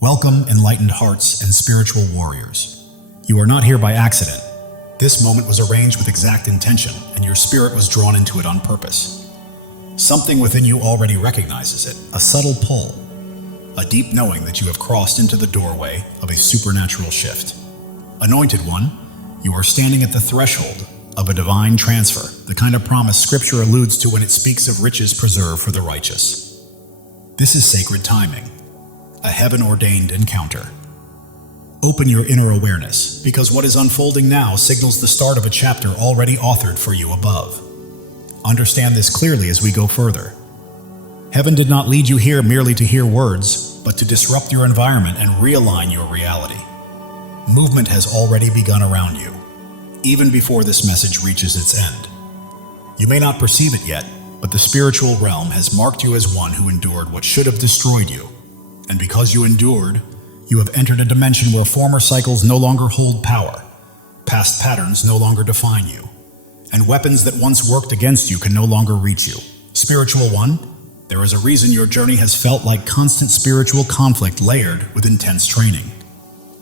Welcome, enlightened hearts and spiritual warriors. You are not here by accident. This moment was arranged with exact intention, and your spirit was drawn into it on purpose. Something within you already recognizes it, a subtle pull, a deep knowing that you have crossed into the doorway of a supernatural shift. Anointed one, you are standing at the threshold of a divine transfer, the kind of promise Scripture alludes to when it speaks of riches preserved for the righteous. This is sacred timing, a heaven-ordained encounter. Open your inner awareness, because what is unfolding now signals the start of a chapter already authored for you above. Understand this clearly as we go further. Heaven did not lead you here merely to hear words, but to disrupt your environment and realign your reality. Movement has already begun around you, even before this message reaches its end. You may not perceive it yet, but the spiritual realm has marked you as one who endured what should have destroyed you. And because you endured, you have entered a dimension where former cycles no longer hold power, past patterns no longer define you, and weapons that once worked against you can no longer reach you. Spiritual one, there is a reason your journey has felt like constant spiritual conflict layered with intense training.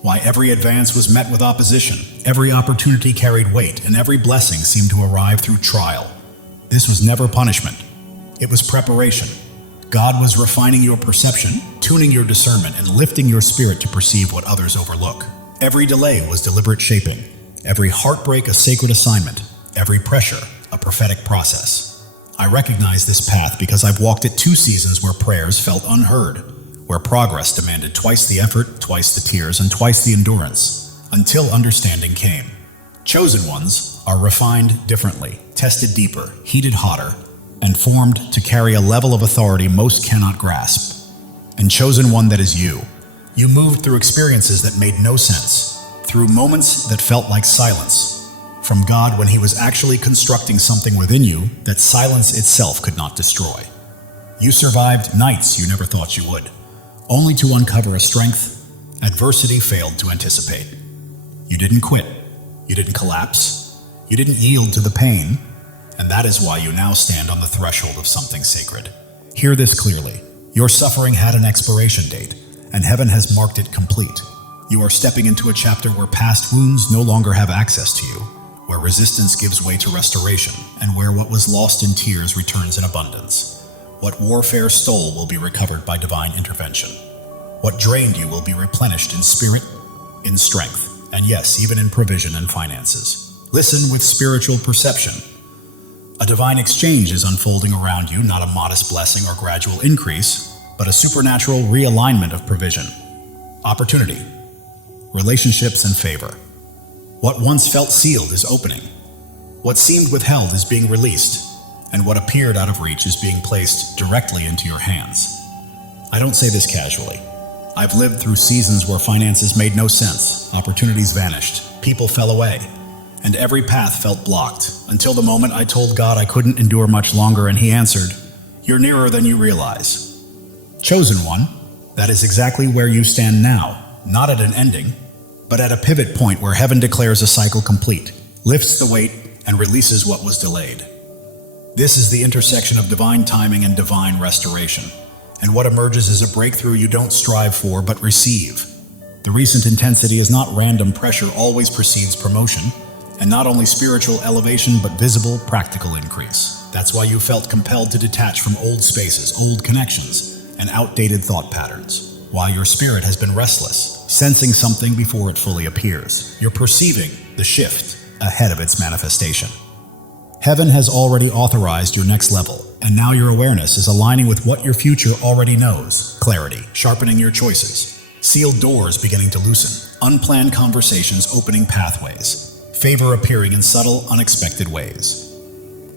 Why every advance was met with opposition, every opportunity carried weight, and every blessing seemed to arrive through trial. This was never punishment. It was preparation. God was refining your perception, tuning your discernment, and lifting your spirit to perceive what others overlook. Every delay was deliberate shaping, every heartbreak a sacred assignment, every pressure a prophetic process. I recognize this path because I've walked it 2 seasons where prayers felt unheard, where progress demanded twice the effort, twice the tears, and twice the endurance, until understanding came. Chosen ones are refined differently, tested deeper, heated hotter, and formed to carry a level of authority most cannot grasp. And chosen one, that is you. You moved through experiences that made no sense, through moments that felt like silence, from God when He was actually constructing something within you that silence itself could not destroy. You survived nights you never thought you would, only to uncover a strength adversity failed to anticipate. You didn't quit. You didn't collapse. You didn't yield to the pain. And that is why you now stand on the threshold of something sacred. Hear this clearly. Your suffering had an expiration date, and heaven has marked it complete. You are stepping into a chapter where past wounds no longer have access to you, where resistance gives way to restoration, and where what was lost in tears returns in abundance. What warfare stole will be recovered by divine intervention. What drained you will be replenished in spirit, in strength, and yes, even in provision and finances. Listen with spiritual perception. A divine exchange is unfolding around you, not a modest blessing or gradual increase, but a supernatural realignment of provision, opportunity, relationships, and favor. What once felt sealed is opening. What seemed withheld is being released, and what appeared out of reach is being placed directly into your hands. I don't say this casually. I've lived through seasons where finances made no sense, opportunities vanished, people fell away, and every path felt blocked, until the moment I told God I couldn't endure much longer, and He answered, "You're nearer than you realize." Chosen one, that is exactly where you stand now, not at an ending, but at a pivot point where heaven declares a cycle complete, lifts the weight, and releases what was delayed. This is the intersection of divine timing and divine restoration, and what emerges is a breakthrough you don't strive for but receive. The recent intensity is not random pressure, always precedes promotion, and not only spiritual elevation, but visible, practical increase. That's why you felt compelled to detach from old spaces, old connections, and outdated thought patterns. Why your spirit has been restless, sensing something before it fully appears. You're perceiving the shift ahead of its manifestation. Heaven has already authorized your next level, and now your awareness is aligning with what your future already knows. Clarity, sharpening your choices. Sealed doors beginning to loosen. Unplanned conversations opening pathways. Favor appearing in subtle, unexpected ways.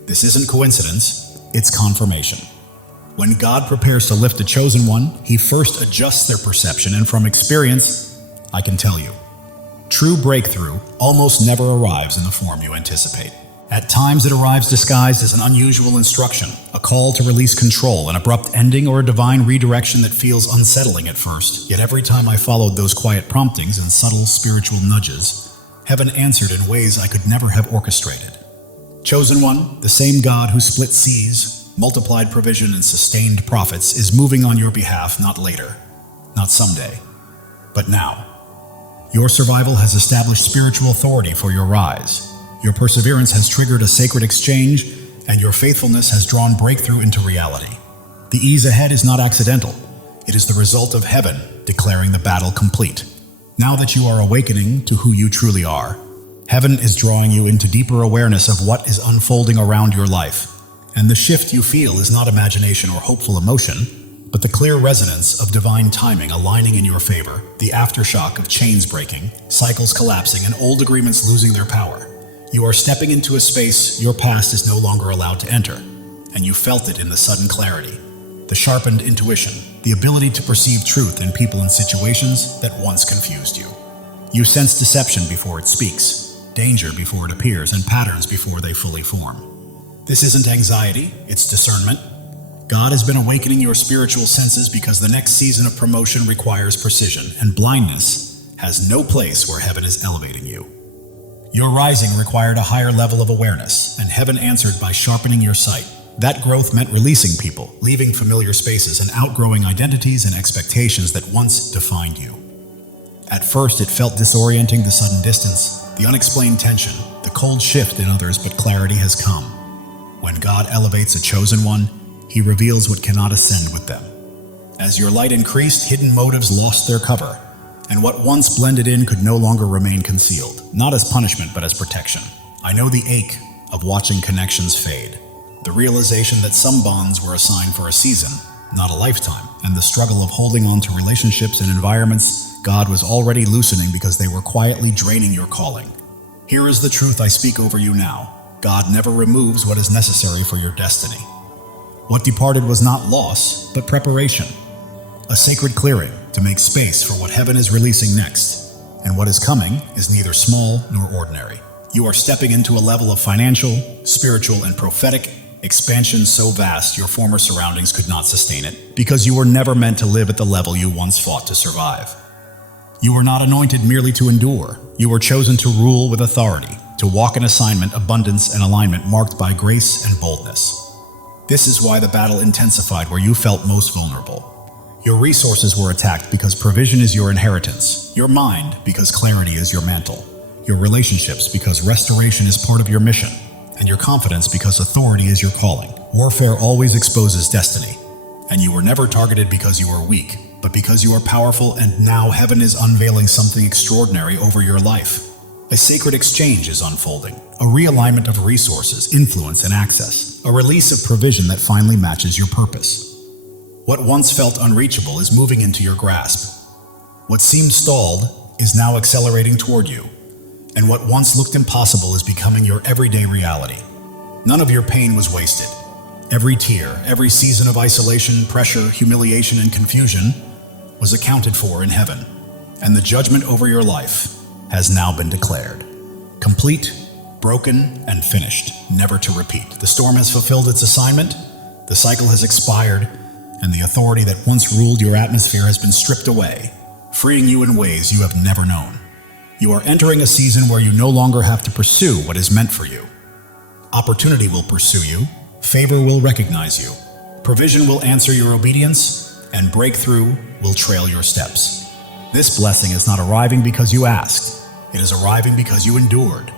This isn't coincidence, it's confirmation. When God prepares to lift a chosen one, He first adjusts their perception, and from experience, I can tell you, true breakthrough almost never arrives in the form you anticipate. At times it arrives disguised as an unusual instruction, a call to release control, an abrupt ending, or a divine redirection that feels unsettling at first. Yet every time I followed those quiet promptings and subtle spiritual nudges, heaven answered in ways I could never have orchestrated. Chosen one, the same God who split seas, multiplied provision, and sustained prophets, is moving on your behalf, not later, not someday, But now, your survival has established spiritual authority for your rise. Your perseverance has triggered a sacred exchange, and your faithfulness has drawn breakthrough into reality. The ease ahead is not accidental. It is the result of heaven declaring the battle complete. Now that you are awakening to who you truly are, heaven is drawing you into deeper awareness of what is unfolding around your life. And the shift you feel is not imagination or hopeful emotion, but the clear resonance of divine timing aligning in your favor, the aftershock of chains breaking, cycles collapsing, and old agreements losing their power. You are stepping into a space your past is no longer allowed to enter, and you felt it in the sudden clarity, the sharpened intuition, the ability to perceive truth in people and situations that once confused you. You sense deception before it speaks, danger before it appears, and patterns before they fully form. This isn't anxiety, it's discernment. God has been awakening your spiritual senses because the next season of promotion requires precision, and blindness has no place where heaven is elevating you. Your rising required a higher level of awareness, and heaven answered by sharpening your sight. That growth meant releasing people, leaving familiar spaces, and outgrowing identities and expectations that once defined you. At first, it felt disorienting, the sudden distance, the unexplained tension, the cold shift in others, but clarity has come. When God elevates a chosen one, He reveals what cannot ascend with them. As your light increased, hidden motives lost their cover, and what once blended in could no longer remain concealed, not as punishment but as protection. I know the ache of watching connections fade, the realization that some bonds were assigned for a season, not a lifetime, and the struggle of holding on to relationships and environments God was already loosening because they were quietly draining your calling. Here is the truth I speak over you now. God never removes what is necessary for your destiny. What departed was not loss, but preparation. A sacred clearing to make space for what heaven is releasing next. And what is coming is neither small nor ordinary. You are stepping into a level of financial, spiritual, and prophetic expansion so vast your former surroundings could not sustain it, because you were never meant to live at the level you once fought to survive. You were not anointed merely to endure. You were chosen to rule with authority, to walk in assignment, abundance, and alignment marked by grace and boldness. This is why the battle intensified where you felt most vulnerable. Your resources were attacked because provision is your inheritance, your mind because clarity is your mantle, your relationships because restoration is part of your mission, and your confidence because authority is your calling. Warfare always exposes destiny, and you were never targeted because you were weak, but because you are powerful, and now heaven is unveiling something extraordinary over your life. A sacred exchange is unfolding, a realignment of resources, influence, and access, a release of provision that finally matches your purpose. What once felt unreachable is moving into your grasp. What seemed stalled is now accelerating toward you, and what once looked impossible is becoming your everyday reality. None of your pain was wasted. Every tear, every season of isolation, pressure, humiliation, and confusion was accounted for in heaven, and the judgment over your life has now been declared. Complete, broken, and finished, never to repeat. The storm has fulfilled its assignment, the cycle has expired, and the authority that once ruled your atmosphere has been stripped away, freeing you in ways you have never known. You are entering a season where you no longer have to pursue what is meant for you. Opportunity will pursue you, favor will recognize you, provision will answer your obedience, and breakthrough will trail your steps. This blessing is not arriving because you asked. It is arriving because you endured,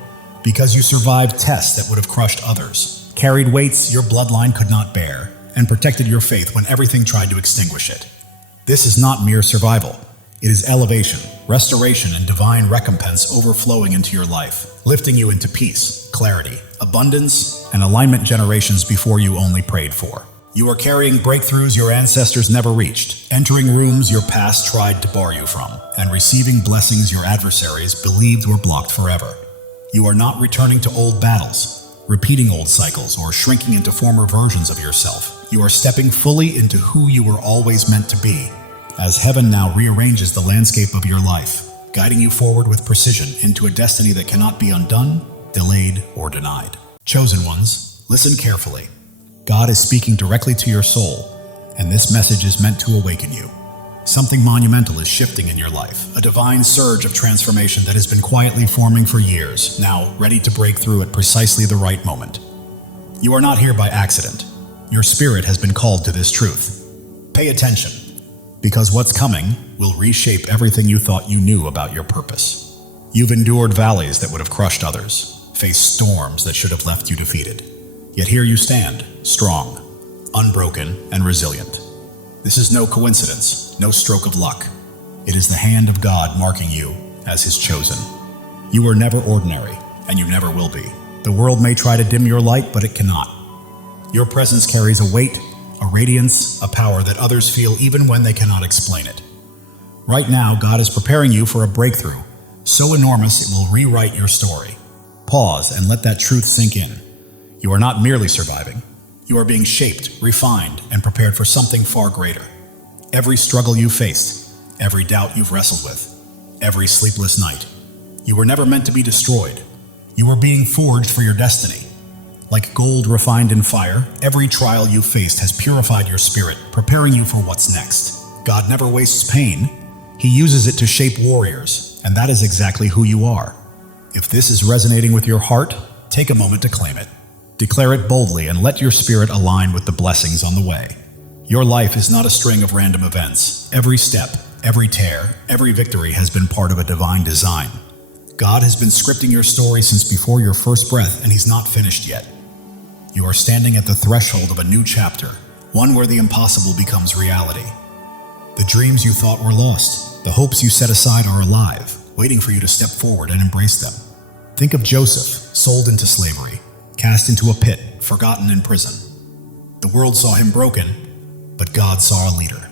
because you survived tests that would have crushed others, carried weights your bloodline could not bear, and protected your faith when everything tried to extinguish it. This is not mere survival. It is elevation, restoration, and divine recompense overflowing into your life, lifting you into peace, clarity, abundance, and alignment generations before you only prayed for. You are carrying breakthroughs your ancestors never reached, entering rooms your past tried to bar you from, and receiving blessings your adversaries believed were blocked forever. You are not returning to old battles, repeating old cycles, or shrinking into former versions of yourself. You are stepping fully into who you were always meant to be, as heaven now rearranges the landscape of your life, guiding you forward with precision into a destiny that cannot be undone, delayed, or denied. Chosen ones, listen carefully. God is speaking directly to your soul, and this message is meant to awaken you. Something monumental is shifting in your life, a divine surge of transformation that has been quietly forming for years, now ready to break through at precisely the right moment. You are not here by accident. Your spirit has been called to this truth. Pay attention. Because what's coming will reshape everything you thought you knew about your purpose. You've endured valleys that would have crushed others, faced storms that should have left you defeated. Yet here you stand, strong, unbroken, and resilient. This is no coincidence, no stroke of luck. It is the hand of God marking you as His chosen. You are never ordinary, and you never will be. The world may try to dim your light, but it cannot. Your presence carries a weight, a radiance, a power that others feel even when they cannot explain it. Right now, God is preparing you for a breakthrough, so enormous it will rewrite your story. Pause and let that truth sink in. You are not merely surviving. You are being shaped, refined, and prepared for something far greater. Every struggle you faced, every doubt you've wrestled with, every sleepless night, you were never meant to be destroyed. You were being forged for your destiny. Like gold refined in fire, every trial you faced has purified your spirit, preparing you for what's next. God never wastes pain. He uses it to shape warriors, and that is exactly who you are. If this is resonating with your heart, take a moment to claim it. Declare it boldly and let your spirit align with the blessings on the way. Your life is not a string of random events. Every step, every tear, every victory has been part of a divine design. God has been scripting your story since before your first breath, and He's not finished yet. You are standing at the threshold of a new chapter, one where the impossible becomes reality. The dreams you thought were lost, the hopes you set aside are alive, waiting for you to step forward and embrace them. Think of Joseph, sold into slavery, cast into a pit, forgotten in prison. The world saw him broken, but God saw a leader.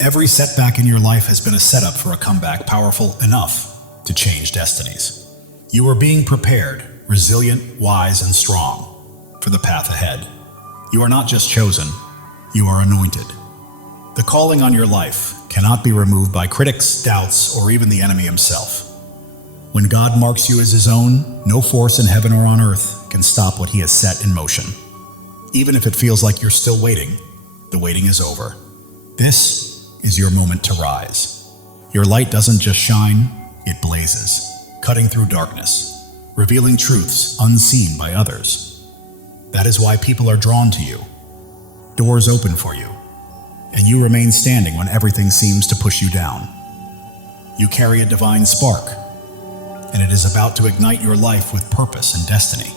Every setback in your life has been a setup for a comeback powerful enough to change destinies. You are being prepared, resilient, wise, and strong for the path ahead. You are not just chosen, you are anointed. The calling on your life cannot be removed by critics, doubts, or even the enemy himself. When God marks you as His own, no force in heaven or on earth can stop what He has set in motion. Even if it feels like you're still waiting, the waiting is over. This is your moment to rise. Your light doesn't just shine, it blazes, cutting through darkness, revealing truths unseen by others. That is why people are drawn to you. Doors open for you, and you remain standing when everything seems to push you down. You carry a divine spark, and it is about to ignite your life with purpose and destiny.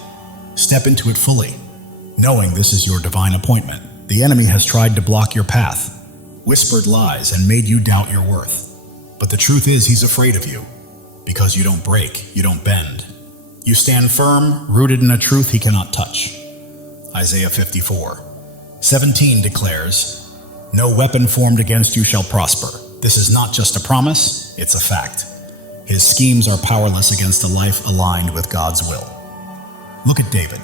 Step into it fully, knowing this is your divine appointment. The enemy has tried to block your path, whispered lies, and made you doubt your worth. But the truth is, he's afraid of you, because you don't break, you don't bend. You stand firm, rooted in a truth he cannot touch. Isaiah 54:17 declares, "No weapon formed against you shall prosper." This is not just a promise, it's a fact. His schemes are powerless against a life aligned with God's will. Look at David,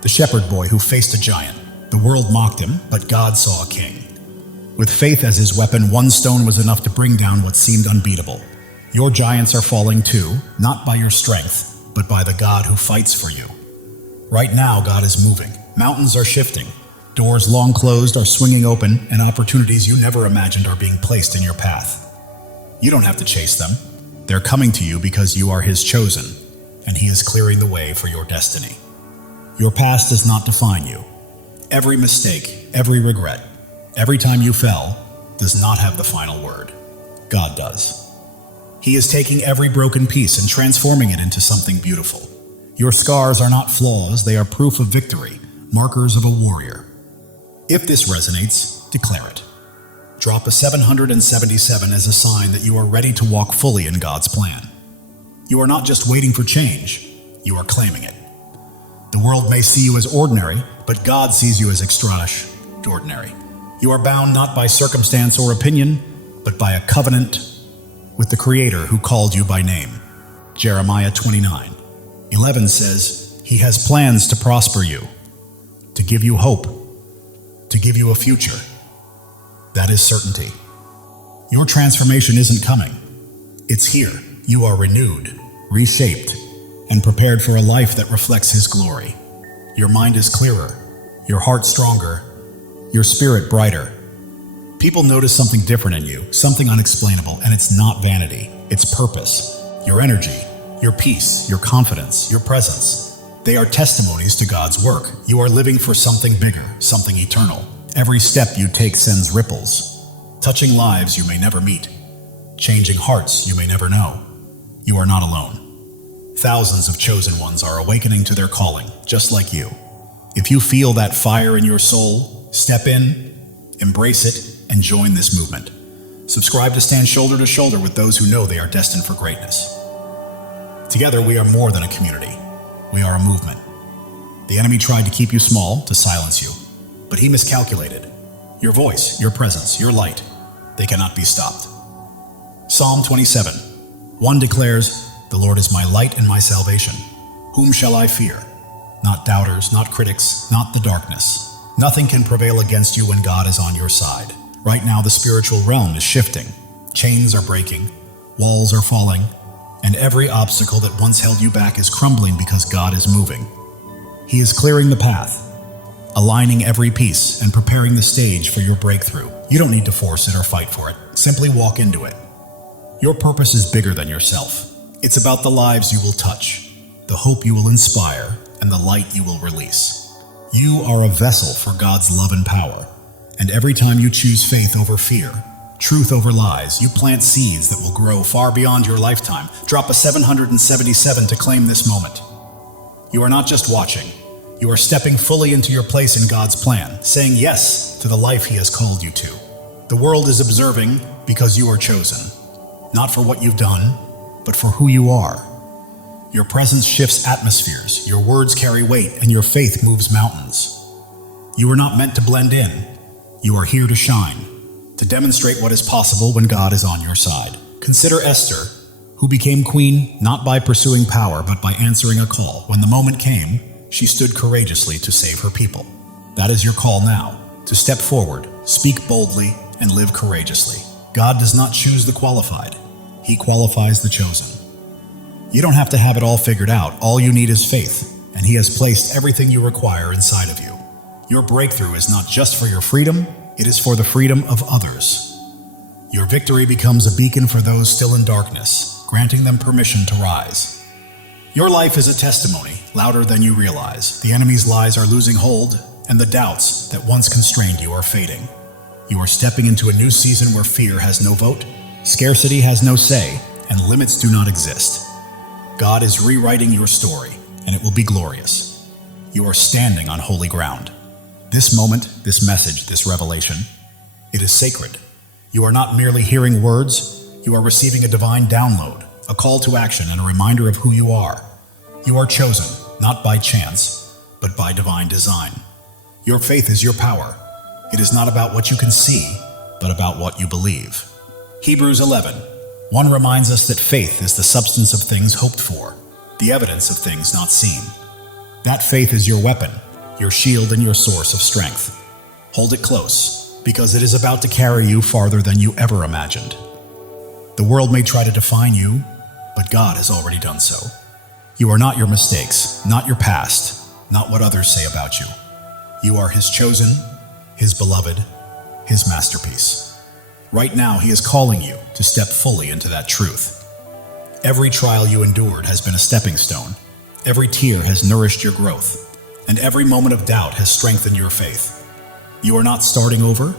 the shepherd boy who faced a giant. The world mocked him, but God saw a king. With faith as his weapon, one stone was enough to bring down what seemed unbeatable. Your giants are falling too, not by your strength, but by the God who fights for you. Right now, God is moving. Mountains are shifting. Doors long closed are swinging open, and opportunities you never imagined are being placed in your path. You don't have to chase them. They're coming to you because you are His chosen, and He is clearing the way for your destiny. Your past does not define you. Every mistake, every regret, every time you fell, does not have the final word. God does. He is taking every broken piece and transforming it into something beautiful. Your scars are not flaws, they are proof of victory, markers of a warrior. If this resonates, declare it. Drop a 777 as a sign that you are ready to walk fully in God's plan. You are not just waiting for change, you are claiming it. The world may see you as ordinary, but God sees you as extraordinary. You are bound not by circumstance or opinion, but by a covenant with the Creator who called you by name. Jeremiah 29:11 says, "He has plans to prosper you, to give you hope, to give you a future." That is certainty. Your transformation isn't coming. It's here. You are renewed, reshaped, and prepared for a life that reflects His glory. Your mind is clearer, your heart stronger, your spirit brighter. People notice something different in you, something unexplainable, and it's not vanity, it's purpose. Your energy, your peace, your confidence, your presence. They are testimonies to God's work. You are living for something bigger, something eternal. Every step you take sends ripples. touching lives you may never meet, changing hearts you may never know. You are not alone. Thousands of chosen ones are awakening to their calling, just like you. If you feel that fire in your soul, step in, embrace it, and join this movement. Subscribe to stand shoulder to shoulder with those who know they are destined for greatness. Together, we are more than a community. We are a movement. The enemy tried to keep you small, to silence you, but he miscalculated. Your voice, your presence, your light, they cannot be stopped. Psalm 27:1 declares, "The Lord is my light and my salvation. Whom shall I fear?" Not doubters, not critics, not the darkness. Nothing can prevail against you when God is on your side. Right now, the spiritual realm is shifting. Chains are breaking, walls are falling, and every obstacle that once held you back is crumbling because God is moving. He is clearing the path, aligning every piece and preparing the stage for your breakthrough. You don't need to force it or fight for it. Simply walk into it. Your purpose is bigger than yourself. It's about the lives you will touch, the hope you will inspire, and the light you will release. You are a vessel for God's love and power, and every time you choose faith over fear, truth over lies, you plant seeds that will grow far beyond your lifetime. Drop a 777 to claim this moment. You are not just watching. You are stepping fully into your place in God's plan, saying yes to the life He has called you to. The world is observing because you are chosen, not for what you've done, but for who you are. Your presence shifts atmospheres, your words carry weight, and your faith moves mountains. You are not meant to blend in. You are here to shine, to demonstrate what is possible when God is on your side. Consider Esther, who became queen not by pursuing power, but by answering a call. When the moment came, she stood courageously to save her people. That is your call now, to step forward, speak boldly, and live courageously. God does not choose the qualified. He qualifies the chosen. You don't have to have it all figured out. All you need is faith, and He has placed everything you require inside of you. Your breakthrough is not just for your freedom, it is for the freedom of others. Your victory becomes a beacon for those still in darkness, granting them permission to rise. Your life is a testimony, louder than you realize. The enemy's lies are losing hold, and the doubts that once constrained you are fading. You are stepping into a new season where fear has no vote, scarcity has no say, and limits do not exist. God is rewriting your story, and it will be glorious. You are standing on holy ground. This moment, this message, this revelation, it is sacred. You are not merely hearing words, you are receiving a divine download, a call to action, and a reminder of who you are. You are chosen, not by chance, but by divine design. Your faith is your power. It is not about what you can see, but about what you believe. Hebrews 11:1 reminds us that faith is the substance of things hoped for, the evidence of things not seen. That faith is your weapon, your shield, and your source of strength. Hold it close, because it is about to carry you farther than you ever imagined. The world may try to define you, but God has already done so. You are not your mistakes, not your past, not what others say about you. You are His chosen, His beloved, His masterpiece. Right now, He is calling you to step fully into that truth. Every trial you endured has been a stepping stone. Every tear has nourished your growth, and every moment of doubt has strengthened your faith. You are not starting over.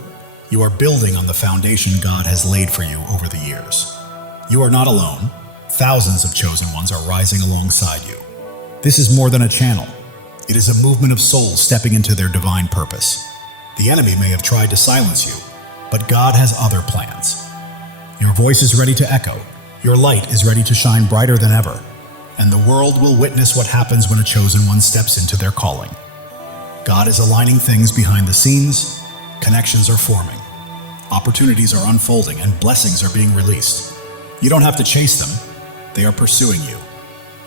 You are building on the foundation God has laid for you over the years. You are not alone. Thousands of chosen ones are rising alongside you. This is more than a channel. It is a movement of souls stepping into their divine purpose. The enemy may have tried to silence you, but God has other plans. Your voice is ready to echo. Your light is ready to shine brighter than ever. And the world will witness what happens when a chosen one steps into their calling. God is aligning things behind the scenes. Connections are forming. Opportunities are unfolding, and blessings are being released. You don't have to chase them. They are pursuing you.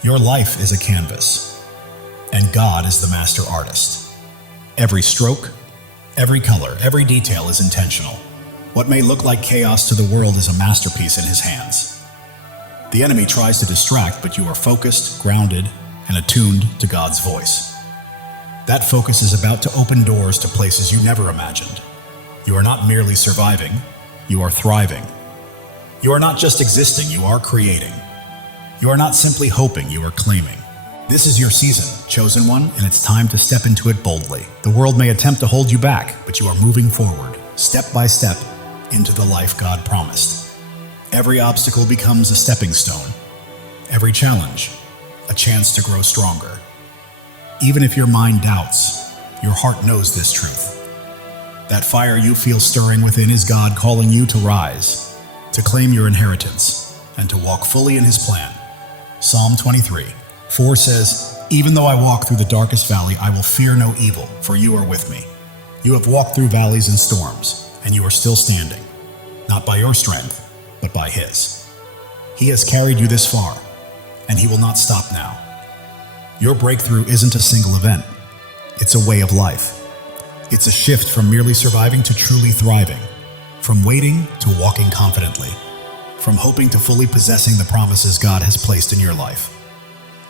Your life is a canvas, and God is the master artist. Every stroke, every color, every detail is intentional. What may look like chaos to the world is a masterpiece in His hands. The enemy tries to distract, but you are focused, grounded, and attuned to God's voice. That focus is about to open doors to places you never imagined. You are not merely surviving, you are thriving. You are not just existing, you are creating. You are not simply hoping, you are claiming. This is your season, chosen one, and it's time to step into it boldly. The world may attempt to hold you back, but you are moving forward, step by step, into the life God promised. Every obstacle becomes a stepping stone. Every challenge, a chance to grow stronger. Even if your mind doubts, your heart knows this truth. That fire you feel stirring within is God calling you to rise, to claim your inheritance, and to walk fully in His plan. Psalm 23:4 says, "Even though I walk through the darkest valley, I will fear no evil, for you are with me. You have walked through valleys and storms, and you are still standing, not by your strength, but by His. He has carried you this far, and He will not stop now." Your breakthrough isn't a single event. It's a way of life. It's a shift from merely surviving to truly thriving, from waiting to walking confidently, from hoping to fully possessing the promises God has placed in your life.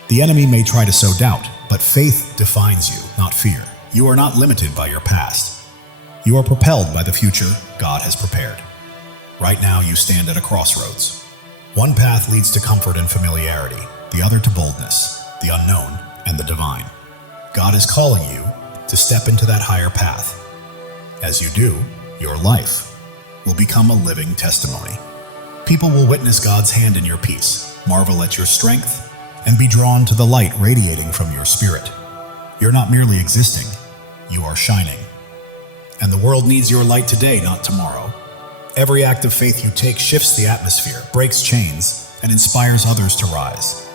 The enemy may try to sow doubt, but faith defines you, not fear. You are not limited by your past. You are propelled by the future God has prepared. Right now you stand at a crossroads. One path leads to comfort and familiarity, the other to boldness, the unknown, and the divine. God is calling you to step into that higher path. As you do, your life will become a living testimony. People will witness God's hand in your peace, marvel at your strength, and be drawn to the light radiating from your spirit. You're not merely existing, you are shining. And the world needs your light today, not tomorrow. Every act of faith you take shifts the atmosphere, breaks chains, and inspires others to rise.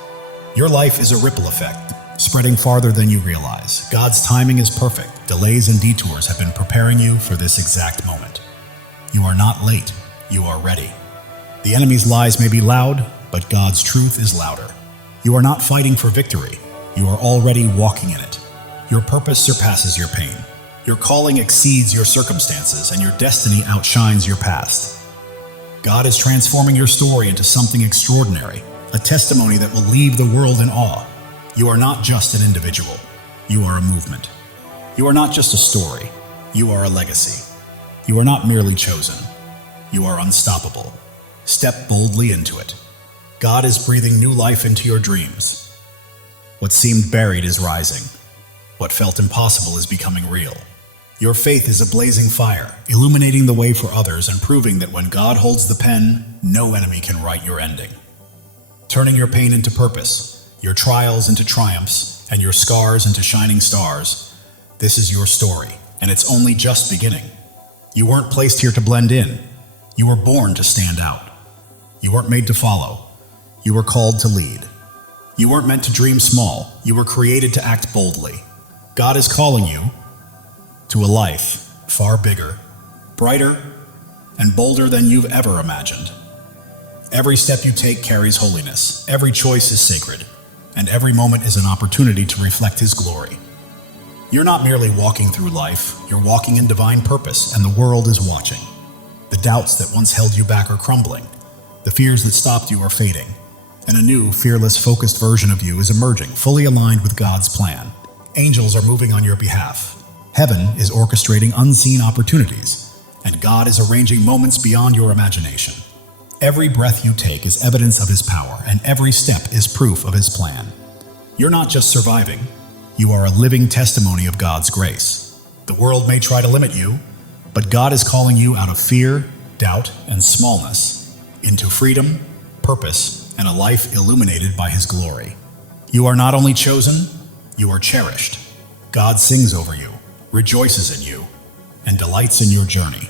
Your life is a ripple effect, spreading farther than you realize. God's timing is perfect. Delays and detours have been preparing you for this exact moment. You are not late, you are ready. The enemy's lies may be loud, but God's truth is louder. You are not fighting for victory, you are already walking in it. Your purpose surpasses your pain. Your calling exceeds your circumstances, and your destiny outshines your past. God is transforming your story into something extraordinary, a testimony that will leave the world in awe. You are not just an individual, you are a movement. You are not just a story, you are a legacy. You are not merely chosen, you are unstoppable. Step boldly into it. God is breathing new life into your dreams. What seemed buried is rising. What felt impossible is becoming real. Your faith is a blazing fire, illuminating the way for others and proving that when God holds the pen, no enemy can write your ending. Turning your pain into purpose, your trials into triumphs, and your scars into shining stars, this is your story, and it's only just beginning. You weren't placed here to blend in. You were born to stand out. You weren't made to follow. You were called to lead. You weren't meant to dream small. You were created to act boldly. God is calling you to a life far bigger, brighter, and bolder than you've ever imagined. Every step you take carries holiness. Every choice is sacred, and every moment is an opportunity to reflect His glory. You're not merely walking through life, you're walking in divine purpose, and the world is watching. The doubts that once held you back are crumbling. The fears that stopped you are fading, and a new, fearless, focused version of you is emerging, fully aligned with God's plan. Angels are moving on your behalf. Heaven is orchestrating unseen opportunities, and God is arranging moments beyond your imagination. Every breath you take is evidence of His power, and every step is proof of His plan. You're not just surviving, you are a living testimony of God's grace. The world may try to limit you, but God is calling you out of fear, doubt, and smallness into freedom, purpose, and a life illuminated by His glory. You are not only chosen, you are cherished. God sings over you, rejoices in you, and delights in your journey.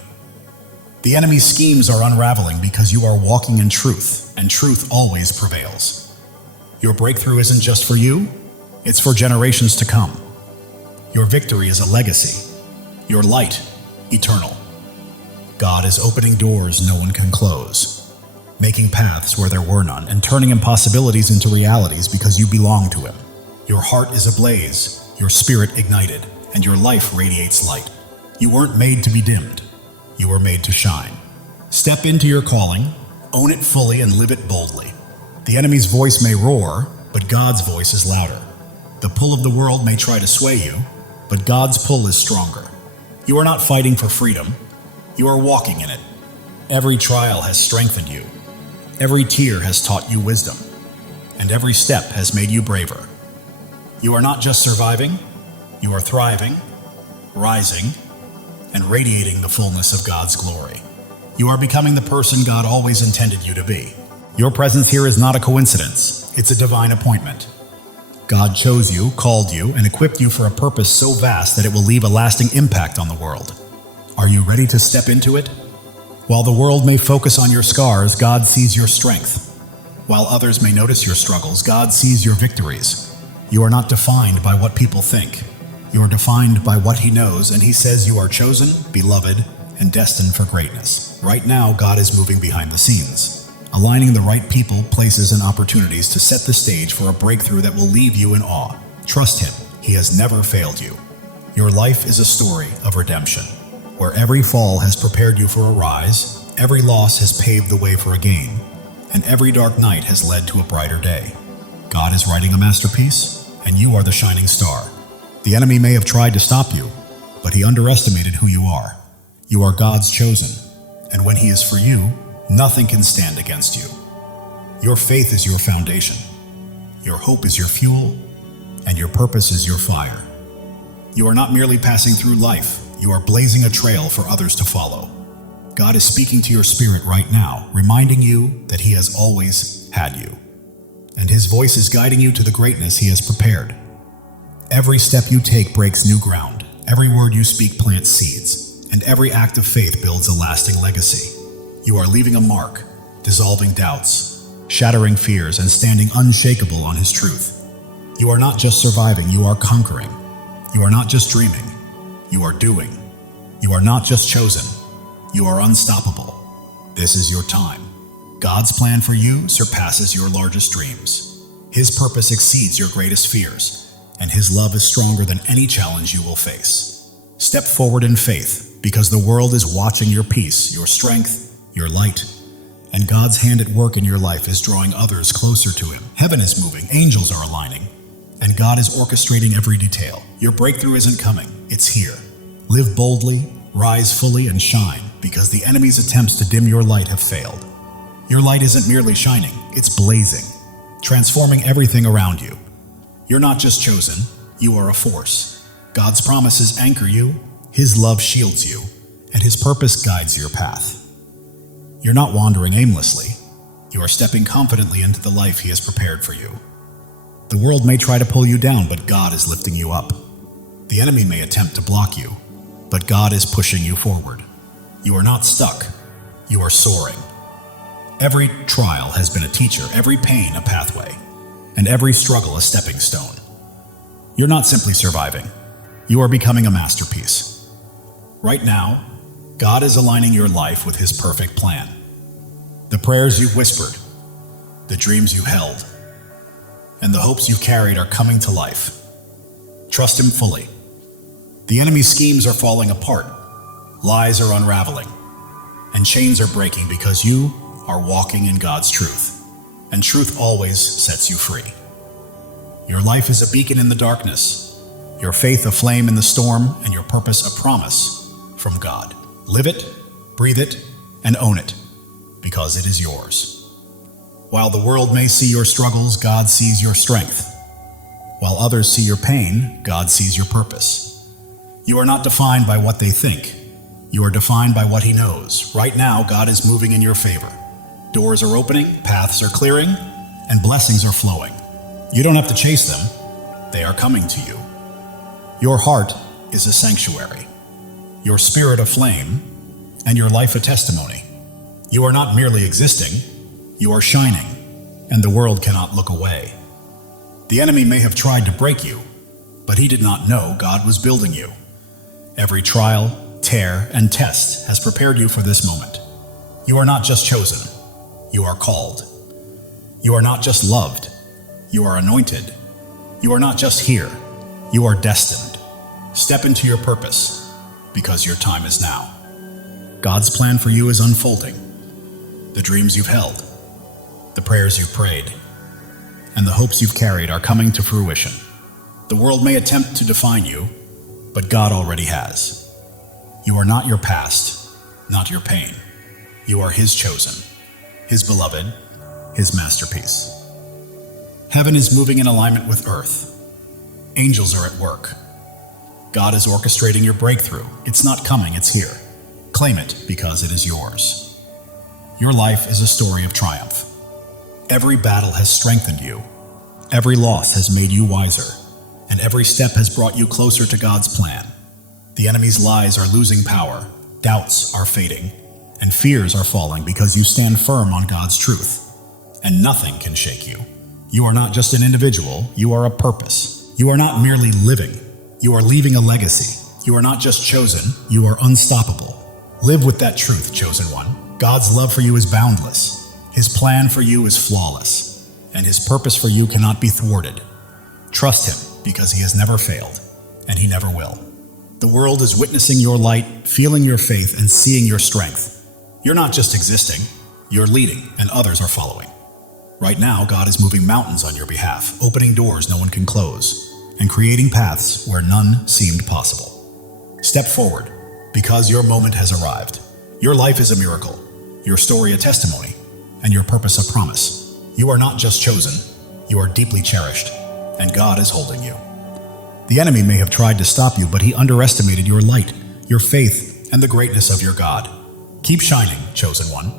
The enemy's schemes are unraveling because you are walking in truth, and truth always prevails. Your breakthrough isn't just for you, it's for generations to come. Your victory is a legacy, your light eternal. God is opening doors no one can close, making paths where there were none, and turning impossibilities into realities because you belong to Him. Your heart is ablaze, your spirit ignited, and your life radiates light. You weren't made to be dimmed. You were made to shine. Step into your calling, own it fully, and live it boldly. The enemy's voice may roar, but God's voice is louder. The pull of the world may try to sway you, but God's pull is stronger. You are not fighting for freedom. You are walking in it. Every trial has strengthened you. Every tear has taught you wisdom, and every step has made you braver. You are not just surviving, you are thriving, rising, and radiating the fullness of God's glory. You are becoming the person God always intended you to be. Your presence here is not a coincidence. It's a divine appointment. God chose you, called you, and equipped you for a purpose so vast that it will leave a lasting impact on the world. Are you ready to step into it? While the world may focus on your scars, God sees your strength. While others may notice your struggles, God sees your victories. You are not defined by what people think. You are defined by what He knows, and He says you are chosen, beloved, and destined for greatness. Right now, God is moving behind the scenes, aligning the right people, places, and opportunities to set the stage for a breakthrough that will leave you in awe. Trust Him. He has never failed you. Your life is a story of redemption, where every fall has prepared you for a rise, every loss has paved the way for a gain, and every dark night has led to a brighter day. God is writing a masterpiece, and you are the shining star. The enemy may have tried to stop you, but he underestimated who you are. You are God's chosen, and when He is for you, nothing can stand against you. Your faith is your foundation. Your hope is your fuel, and your purpose is your fire. You are not merely passing through life, you are blazing a trail for others to follow. God is speaking to your spirit right now, reminding you that He has always had you, and His voice is guiding you to the greatness He has prepared. Every step you take breaks new ground, every word you speak plants seeds, and every act of faith builds a lasting legacy. You are leaving a mark, dissolving doubts, shattering fears, and standing unshakable on His truth. You are not just surviving, you are conquering. You are not just dreaming, you are doing. You are not just chosen, you are unstoppable. This is your time. God's plan for you surpasses your largest dreams. His purpose exceeds your greatest fears, and His love is stronger than any challenge you will face. Step forward in faith, because the world is watching your peace, your strength, your light, and God's hand at work in your life is drawing others closer to Him. Heaven is moving, angels are aligning, and God is orchestrating every detail. Your breakthrough isn't coming, it's here. Live boldly, rise fully, and shine, because the enemy's attempts to dim your light have failed. Your light isn't merely shining, it's blazing, transforming everything around you. You're not just chosen, you are a force. God's promises anchor you, His love shields you, and His purpose guides your path. You're not wandering aimlessly. You are stepping confidently into the life He has prepared for you. The world may try to pull you down, but God is lifting you up. The enemy may attempt to block you, but God is pushing you forward. You are not stuck. You are soaring. Every trial has been a teacher, every pain a pathway, and every struggle a stepping stone. You're not simply surviving. You are becoming a masterpiece. Right now, God is aligning your life with His perfect plan. The prayers you've whispered, the dreams you held, and the hopes you've carried are coming to life. Trust Him fully. The enemy's schemes are falling apart, lies are unraveling, and chains are breaking because you are walking in God's truth, and truth always sets you free. Your life is a beacon in the darkness, your faith a flame in the storm, and your purpose a promise from God. Live it, breathe it, and own it, because it is yours. While the world may see your struggles, God sees your strength. While others see your pain, God sees your purpose. You are not defined by what they think. You are defined by what He knows. Right now, God is moving in your favor. Doors are opening, paths are clearing, and blessings are flowing. You don't have to chase them. They are coming to you. Your heart is a sanctuary, your spirit a flame, and your life a testimony. You are not merely existing, you are shining, and the world cannot look away. The enemy may have tried to break you, but he did not know God was building you. Every trial, tear, and test has prepared you for this moment. You are not just chosen, you are called. You are not just loved, you are anointed. You are not just here, you are destined. Step into your purpose, because your time is now. God's plan for you is unfolding. The dreams you've held, the prayers you've prayed, and the hopes you've carried are coming to fruition. The world may attempt to define you, but God already has. You are not your past, not your pain. You are His chosen, His beloved, His masterpiece. Heaven is moving in alignment with earth. Angels are at work. God is orchestrating your breakthrough. It's not coming, it's here. Claim it because it is yours. Your life is a story of triumph. Every battle has strengthened you. Every loss has made you wiser. And every step has brought you closer to God's plan. The enemy's lies are losing power, doubts are fading, and fears are falling because you stand firm on God's truth. And nothing can shake you. You are not just an individual, you are a purpose. You are not merely living, you are leaving a legacy. You are not just chosen, you are unstoppable. Live with that truth, chosen one. God's love for you is boundless. His plan for you is flawless. And His purpose for you cannot be thwarted. Trust Him because He has never failed, and He never will. The world is witnessing your light, feeling your faith, and seeing your strength. You're not just existing, you're leading, and others are following. Right now, God is moving mountains on your behalf, opening doors no one can close, and creating paths where none seemed possible. Step forward, because your moment has arrived. Your life is a miracle, your story a testimony, and your purpose a promise. You are not just chosen, you are deeply cherished, and God is holding you. The enemy may have tried to stop you, but he underestimated your light, your faith, and the greatness of your God. Keep shining, chosen one.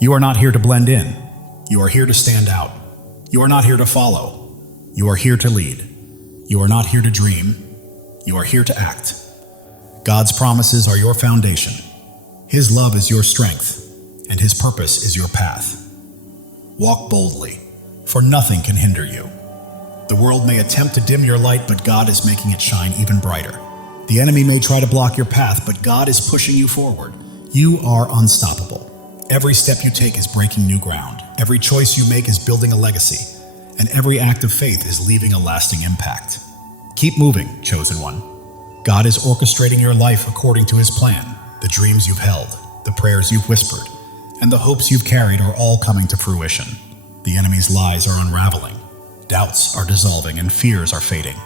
You are not here to blend in. You are here to stand out. You are not here to follow. You are here to lead. You are not here to dream. You are here to act. God's promises are your foundation. His love is your strength, and His purpose is your path. Walk boldly, for nothing can hinder you. The world may attempt to dim your light, but God is making it shine even brighter. The enemy may try to block your path, but God is pushing you forward. You are unstoppable. Every step you take is breaking new ground. Every choice you make is building a legacy, and every act of faith is leaving a lasting impact. Keep moving, chosen one. God is orchestrating your life according to His plan. The dreams you've held, the prayers you've whispered, and the hopes you've carried are all coming to fruition. The enemy's lies are unraveling. Doubts are dissolving and fears are fading,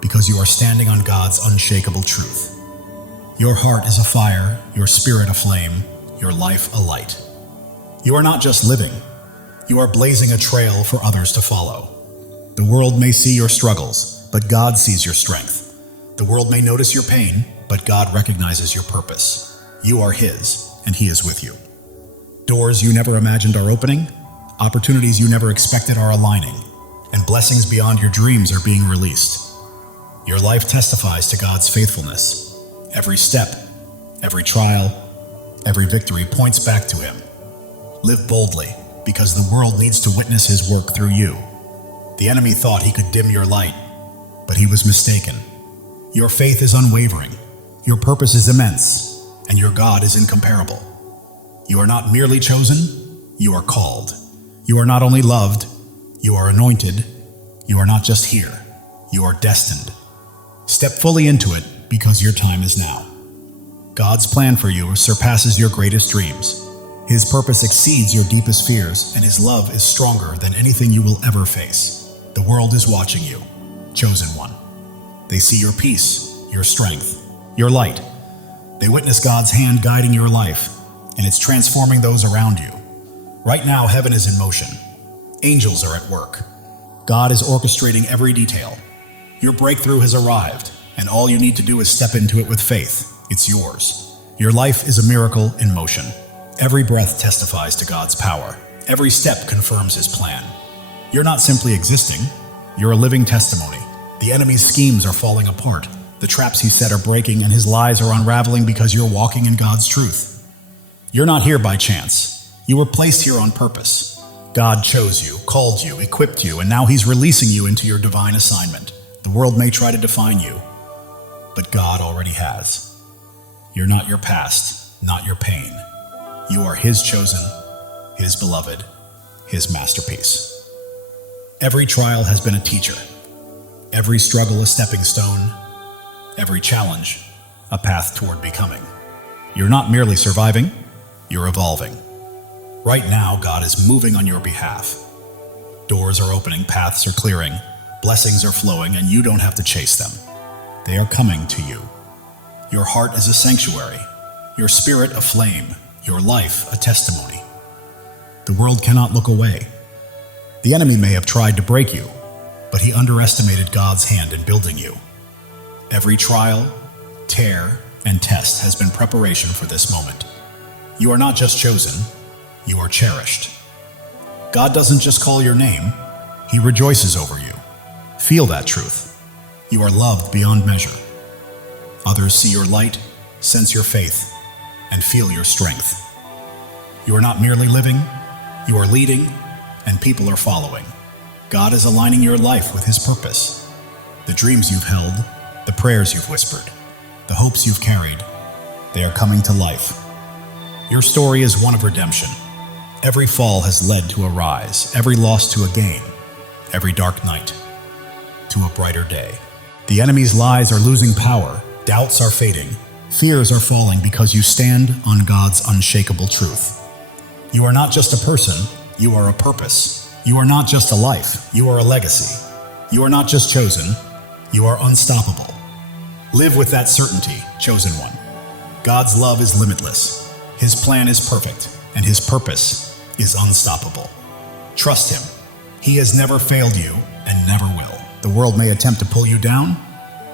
because you are standing on God's unshakable truth. Your heart is a fire, your spirit a flame, your life a light. You are not just living, you are blazing a trail for others to follow. The world may see your struggles, but God sees your strength. The world may notice your pain, but God recognizes your purpose. You are His, and He is with you. Doors you never imagined are opening, opportunities you never expected are aligning, and blessings beyond your dreams are being released. Your life testifies to God's faithfulness. Every step, every trial, every victory points back to Him. Live boldly, because the world needs to witness His work through you. The enemy thought he could dim your light, but he was mistaken. Your faith is unwavering, your purpose is immense, and your God is incomparable. You are not merely chosen, you are called. You are not only loved, you are anointed. You are not just here, you are destined. Step fully into it, because your time is now. God's plan for you surpasses your greatest dreams. His purpose exceeds your deepest fears, and His love is stronger than anything you will ever face. The world is watching you, chosen one. They see your peace, your strength, your light. They witness God's hand guiding your life, and it's transforming those around you. Right now, heaven is in motion. Angels are at work. God is orchestrating every detail. Your breakthrough has arrived, and all you need to do is step into it with faith. It's yours. Your life is a miracle in motion. Every breath testifies to God's power. Every step confirms His plan. You're not simply existing, you're a living testimony. The enemy's schemes are falling apart. The traps he set are breaking, and his lies are unraveling because you're walking in God's truth. You're not here by chance. You were placed here on purpose. God chose you, called you, equipped you, and now He's releasing you into your divine assignment. The world may try to define you, but God already has. You're not your past, not your pain. You are His chosen, His beloved, His masterpiece. Every trial has been a teacher. Every struggle a stepping stone. Every challenge a path toward becoming. You're not merely surviving, you're evolving. Right now, God is moving on your behalf. Doors are opening, paths are clearing, blessings are flowing, and you don't have to chase them. They are coming to you. Your heart is a sanctuary, your spirit a flame, your life a testimony. The world cannot look away. The enemy may have tried to break you, but he underestimated God's hand in building you. Every trial, tear, and test has been preparation for this moment. You are not just chosen, You are cherished. God doesn't just call your name, He rejoices over you. Feel that truth. You are loved beyond measure. Others see your light, sense your faith, and feel your strength. You are not merely living, you are leading, and people are following. God is aligning your life with His purpose. The dreams you've held, the prayers you've whispered, the hopes you've carried, they are coming to life. Your story is one of redemption. Every fall has led to a rise, every loss to a gain, every dark night to a brighter day. The enemy's lies are losing power, doubts are fading, fears are falling because you stand on God's unshakable truth. You are not just a person, you are a purpose. You are not just a life, you are a legacy. You are not just chosen, you are unstoppable. Live with that certainty, chosen one. God's love is limitless, His plan is perfect, and His purpose is unstoppable. Trust Him. He has never failed you and never will. The world may attempt to pull you down,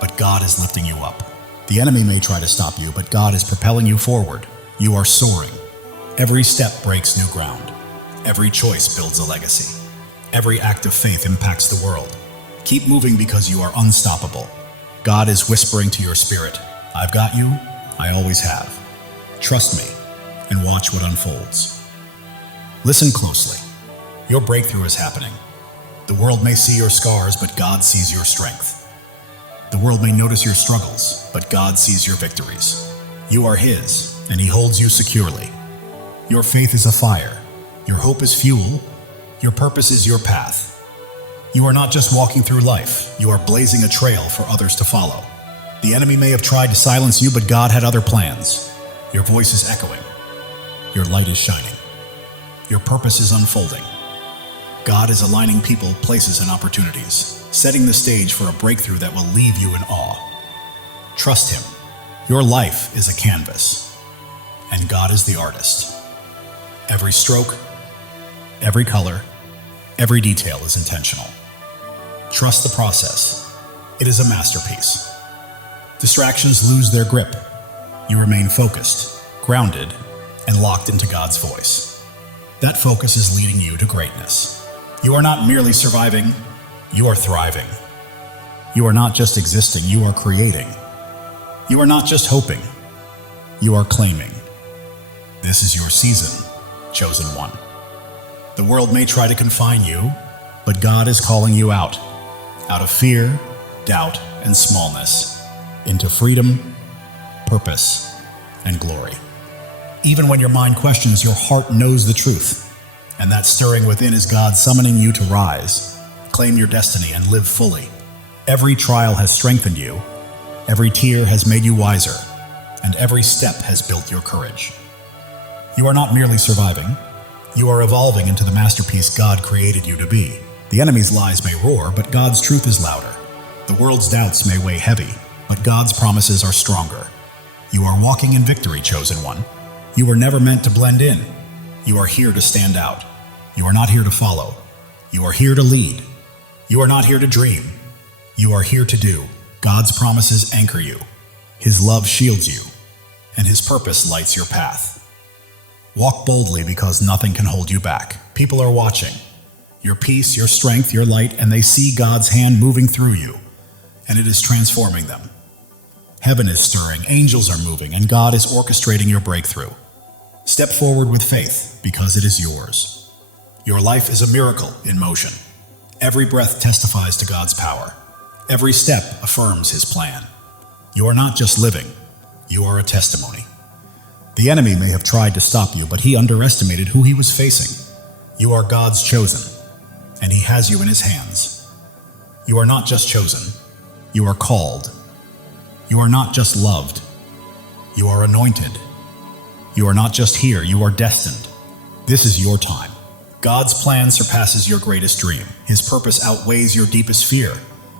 but God is lifting you up. The enemy may try to stop you, but God is propelling you forward. You are soaring. Every step breaks new ground. Every choice builds a legacy. Every act of faith impacts the world. Keep moving because you are unstoppable. God is whispering to your spirit, I've got you, I always have. Trust me and watch what unfolds. Listen closely. Your breakthrough is happening. The world may see your scars, but God sees your strength. The world may notice your struggles, but God sees your victories. You are His, and He holds you securely. Your faith is a fire. Your hope is fuel. Your purpose is your path. You are not just walking through life. You are blazing a trail for others to follow. The enemy may have tried to silence you, but God had other plans. Your voice is echoing. Your light is shining. Your purpose is unfolding. God is aligning people, places, and opportunities, setting the stage for a breakthrough that will leave you in awe. Trust Him. Your life is a canvas, and God is the artist. Every stroke, every color, every detail is intentional. Trust the process. It is a masterpiece. Distractions lose their grip. You remain focused, grounded, and locked into God's voice. That focus is leading you to greatness. You are not merely surviving, you are thriving. You are not just existing, you are creating. You are not just hoping, you are claiming. This is your season, chosen one. The world may try to confine you, but God is calling you out of fear, doubt, and smallness, into freedom, purpose, and glory. Even when your mind questions, your heart knows the truth. And that stirring within is God summoning you to rise, claim your destiny, and live fully. Every trial has strengthened you, every tear has made you wiser, and every step has built your courage. You are not merely surviving, you are evolving into the masterpiece God created you to be. The enemy's lies may roar, but God's truth is louder. The world's doubts may weigh heavy, but God's promises are stronger. You are walking in victory, chosen one. You were never meant to blend in. You are here to stand out. You are not here to follow. You are here to lead. You are not here to dream. You are here to do. God's promises anchor you. His love shields you, and His purpose lights your path. Walk boldly because nothing can hold you back. People are watching. Your peace, your strength, your light, and they see God's hand moving through you, and it is transforming them. Heaven is stirring, angels are moving, and God is orchestrating your breakthrough. Step forward with faith, because it is yours. Your life is a miracle in motion. Every breath testifies to God's power. Every step affirms His plan. You are not just living, you are a testimony. The enemy may have tried to stop you, but he underestimated who he was facing. You are God's chosen, and He has you in His hands. You are not just chosen, you are called. You are not just loved, you are anointed. You are not just here, you are destined. This is your time. God's plan surpasses your greatest dream. His purpose outweighs your deepest fear,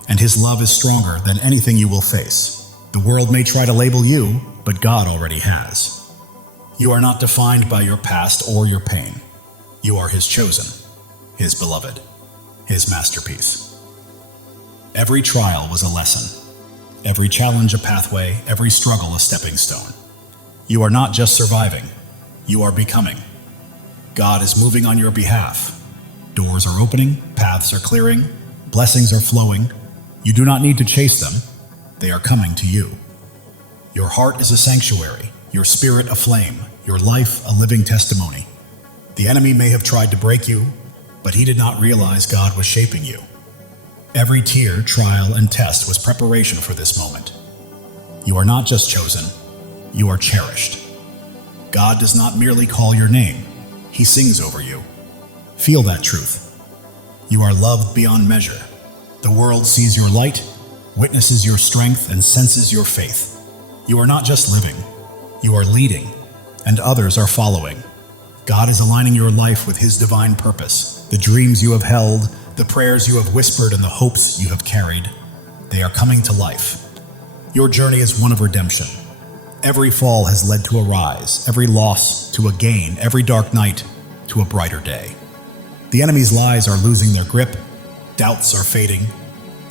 and His love is stronger than anything you will face. The world may try to label you, but God already has. You are not defined by your past or your pain. You are His chosen, His beloved, His masterpiece. Every trial was a lesson. Every challenge a pathway, every struggle a stepping stone. You are not just surviving, you are becoming. God is moving on your behalf. Doors are opening, paths are clearing, blessings are flowing. You do not need to chase them. They are coming to you. Your heart is a sanctuary, your spirit a flame, your life a living testimony. The enemy may have tried to break you, but he did not realize God was shaping you. Every tear, trial, and test was preparation for this moment. You are not just chosen, you are cherished. God does not merely call your name, he sings over you. Feel that truth. You are loved beyond measure. The world sees your light, witnesses your strength, and senses your faith. You are not just living, you are leading, and others are following. God is aligning your life with his divine purpose. The dreams you have held, the prayers you have whispered, and the hopes you have carried, they are coming to life. Your journey is one of redemption. Every fall has led to a rise, every loss to a gain, every dark night to a brighter day. The enemy's lies are losing their grip, doubts are fading,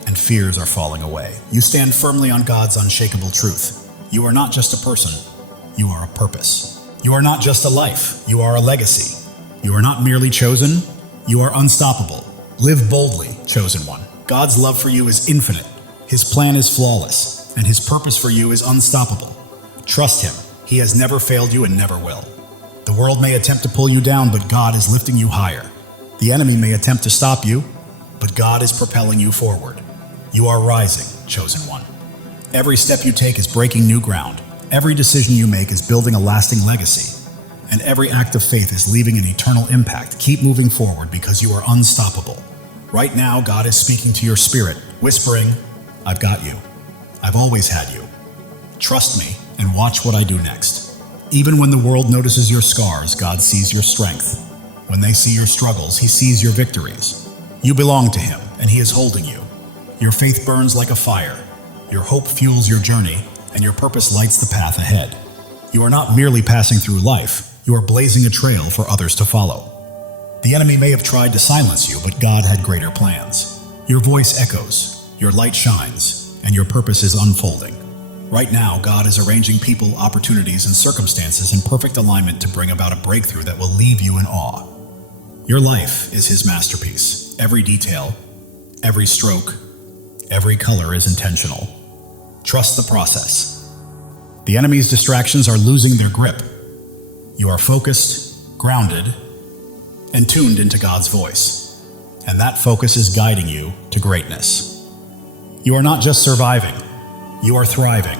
and fears are falling away. You stand firmly on God's unshakable truth. You are not just a person, you are a purpose. You are not just a life, you are a legacy. You are not merely chosen, you are unstoppable. Live boldly, chosen one. God's love for you is infinite, his plan is flawless, and his purpose for you is unstoppable. Trust him, he has never failed you and never will. The world may attempt to pull you down, but God is lifting you higher. The enemy may attempt to stop you, but God is propelling you forward. You are rising, chosen one. Every step you take is breaking new ground. Every decision you make is building a lasting legacy. And every act of faith is leaving an eternal impact. Keep moving forward because you are unstoppable. Right now, God is speaking to your spirit, whispering, I've got you. I've always had you. Trust me and watch what I do next. Even when the world notices your scars, God sees your strength. When they see your struggles, he sees your victories. You belong to him, and he is holding you. Your faith burns like a fire. Your hope fuels your journey, and your purpose lights the path ahead. You are not merely passing through life, you are blazing a trail for others to follow. The enemy may have tried to silence you, but God had greater plans. Your voice echoes, your light shines, and your purpose is unfolding. Right now, God is arranging people, opportunities, and circumstances in perfect alignment to bring about a breakthrough that will leave you in awe. Your life is his masterpiece. Every detail, every stroke, every color is intentional. Trust the process. The enemy's distractions are losing their grip. You are focused, grounded, and tuned into God's voice. And that focus is guiding you to greatness. You are not just surviving, you are thriving.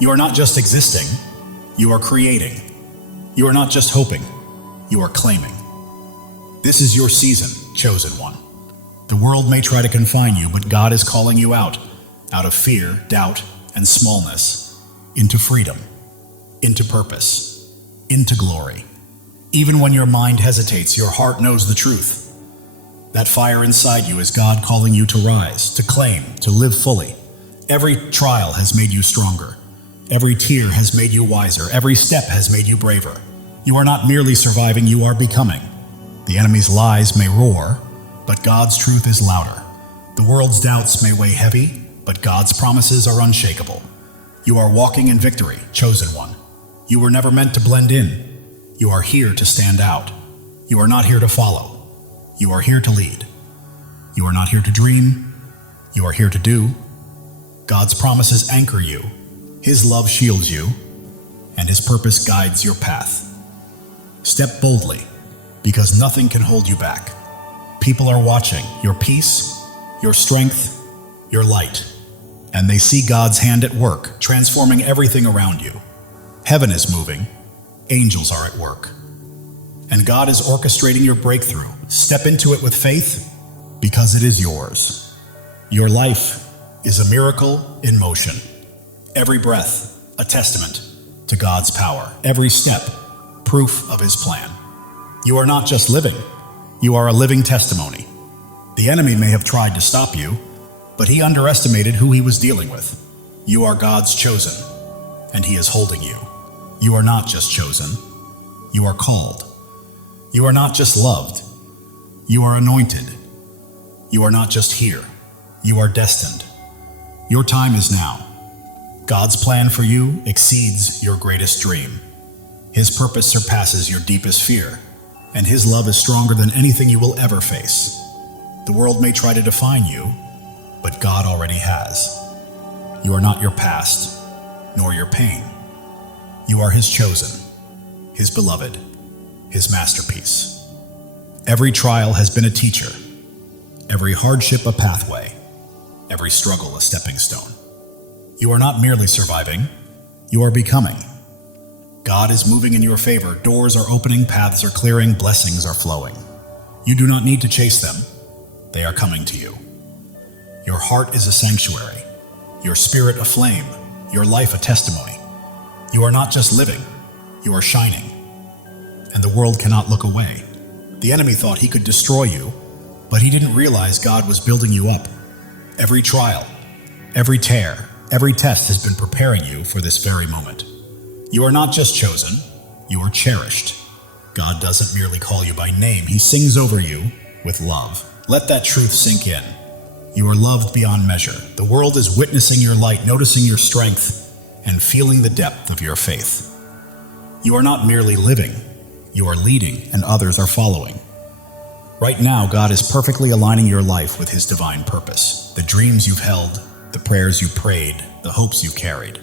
You are not just existing, you are creating. You are not just hoping, you are claiming. This is your season, chosen one. The world may try to confine you, but God is calling you out of fear, doubt, and smallness, into freedom, into purpose, into glory. Even when your mind hesitates, your heart knows the truth. That fire inside you is God calling you to rise, to claim, to live fully. Every trial has made you stronger. Every tear has made you wiser. Every step has made you braver. You are not merely surviving, you are becoming. The enemy's lies may roar, but God's truth is louder. The world's doubts may weigh heavy, but God's promises are unshakable. You are walking in victory, chosen one. You were never meant to blend in. You are here to stand out. You are not here to follow. You are here to lead. You are not here to dream. You are here to do. God's promises anchor you. His love shields you, and his purpose guides your path. Step boldly, because nothing can hold you back. People are watching your peace, your strength, your light, and they see God's hand at work, transforming everything around you. Heaven is moving, angels are at work, and God is orchestrating your breakthrough. Step into it with faith, because it is yours. Your life is a miracle in motion. Every breath, a testament to God's power. Every step, proof of his plan. You are not just living, you are a living testimony. The enemy may have tried to stop you, but he underestimated who he was dealing with. You are God's chosen, and he is holding you. You are not just chosen, you are called. You are not just loved, you are anointed. You are not just here, you are destined. Your time is now. God's plan for you exceeds your greatest dream. His purpose surpasses your deepest fear. and His love is stronger than anything you will ever face. The world may try to define you, but God already has. You are not your past, nor your pain. You are His chosen, His beloved, His masterpiece. Every trial has been a teacher, every hardship a pathway, every struggle a stepping stone. You are not merely surviving, you are becoming. God is moving in your favor, doors are opening, paths are clearing, blessings are flowing. You do not need to chase them, they are coming to you. Your heart is a sanctuary, your spirit a flame, your life a testimony. You are not just living, you are shining. And the world cannot look away. The enemy thought he could destroy you, but he didn't realize God was building you up. Every trial, every tear, every test has been preparing you for this very moment. You are not just chosen, you are cherished. God doesn't merely call you by name, He sings over you with love. Let that truth sink in. You are loved beyond measure. The world is witnessing your light, noticing your strength, and feeling the depth of your faith. You are not merely living, you are leading, and others are following. Right now, God is perfectly aligning your life with His divine purpose. The dreams you've held, the prayers you prayed, the hopes you carried,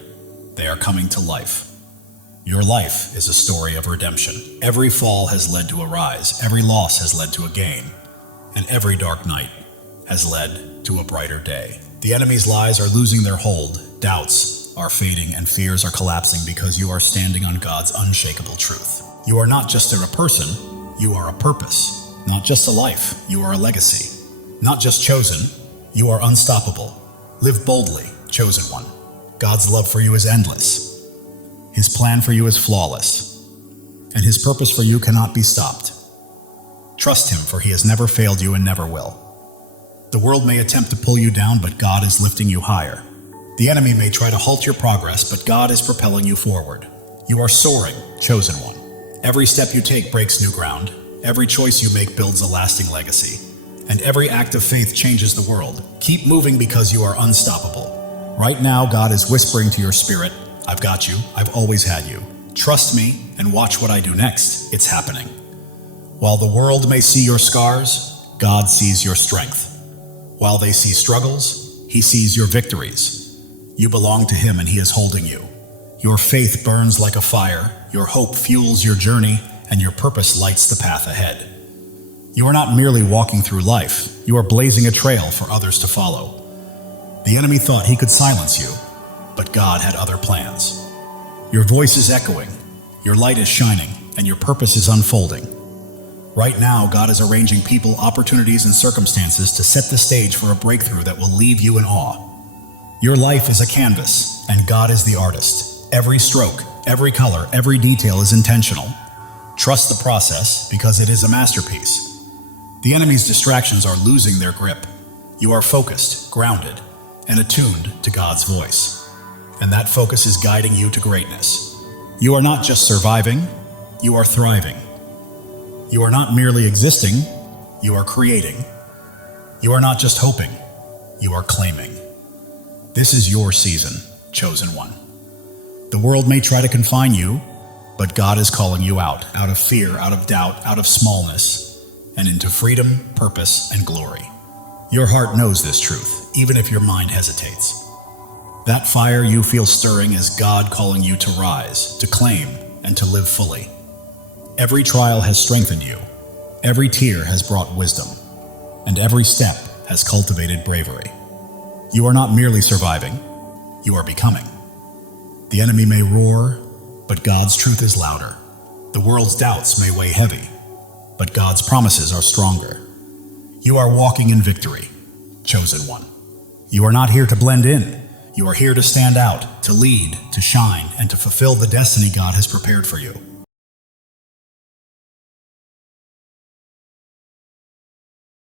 they are coming to life. Your life is a story of redemption. Every fall has led to a rise, every loss has led to a gain, and every dark night has led to a brighter day. The enemy's lies are losing their hold, doubts are fading, and fears are collapsing because you are standing on God's unshakable truth. You are not just a person, you are a purpose. Not just a life, you are a legacy. Not just chosen, you are unstoppable. Live boldly, chosen one. God's love for you is endless. His plan for you is flawless. And His purpose for you cannot be stopped. Trust Him, for He has never failed you and never will. The world may attempt to pull you down, but God is lifting you higher. The enemy may try to halt your progress, but God is propelling you forward. You are soaring, chosen one. Every step you take breaks new ground. Every choice you make builds a lasting legacy. And every act of faith changes the world. Keep moving because you are unstoppable. Right now, God is whispering to your spirit, I've got you, I've always had you. Trust me and watch what I do next. It's happening. While the world may see your scars, God sees your strength. While they see struggles, He sees your victories. You belong to Him and He is holding you. Your faith burns like a fire, your hope fuels your journey, and your purpose lights the path ahead. You are not merely walking through life, you are blazing a trail for others to follow. The enemy thought he could silence you, but God had other plans. Your voice is echoing, your light is shining, and your purpose is unfolding. Right now, God is arranging people, opportunities, and circumstances to set the stage for a breakthrough that will leave you in awe. Your life is a canvas, and God is the artist. Every stroke, every color, every detail is intentional. Trust the process because it is a masterpiece. The enemy's distractions are losing their grip. You are focused, grounded, and attuned to God's voice. And that focus is guiding you to greatness. You are not just surviving, you are thriving. You are not merely existing, you are creating. You are not just hoping, you are claiming. This is your season, chosen one. The world may try to confine you, but God is calling you out of fear, out of doubt, out of smallness, and into freedom, purpose, and glory. Your heart knows this truth, even if your mind hesitates. That fire you feel stirring is God calling you to rise, to claim, and to live fully. Every trial has strengthened you, every tear has brought wisdom, and every step has cultivated bravery. You are not merely surviving, you are becoming. The enemy may roar, but God's truth is louder. The world's doubts may weigh heavy, but God's promises are stronger. You are walking in victory, chosen one. You are not here to blend in. You are here to stand out, to lead, to shine, and to fulfill the destiny God has prepared for you.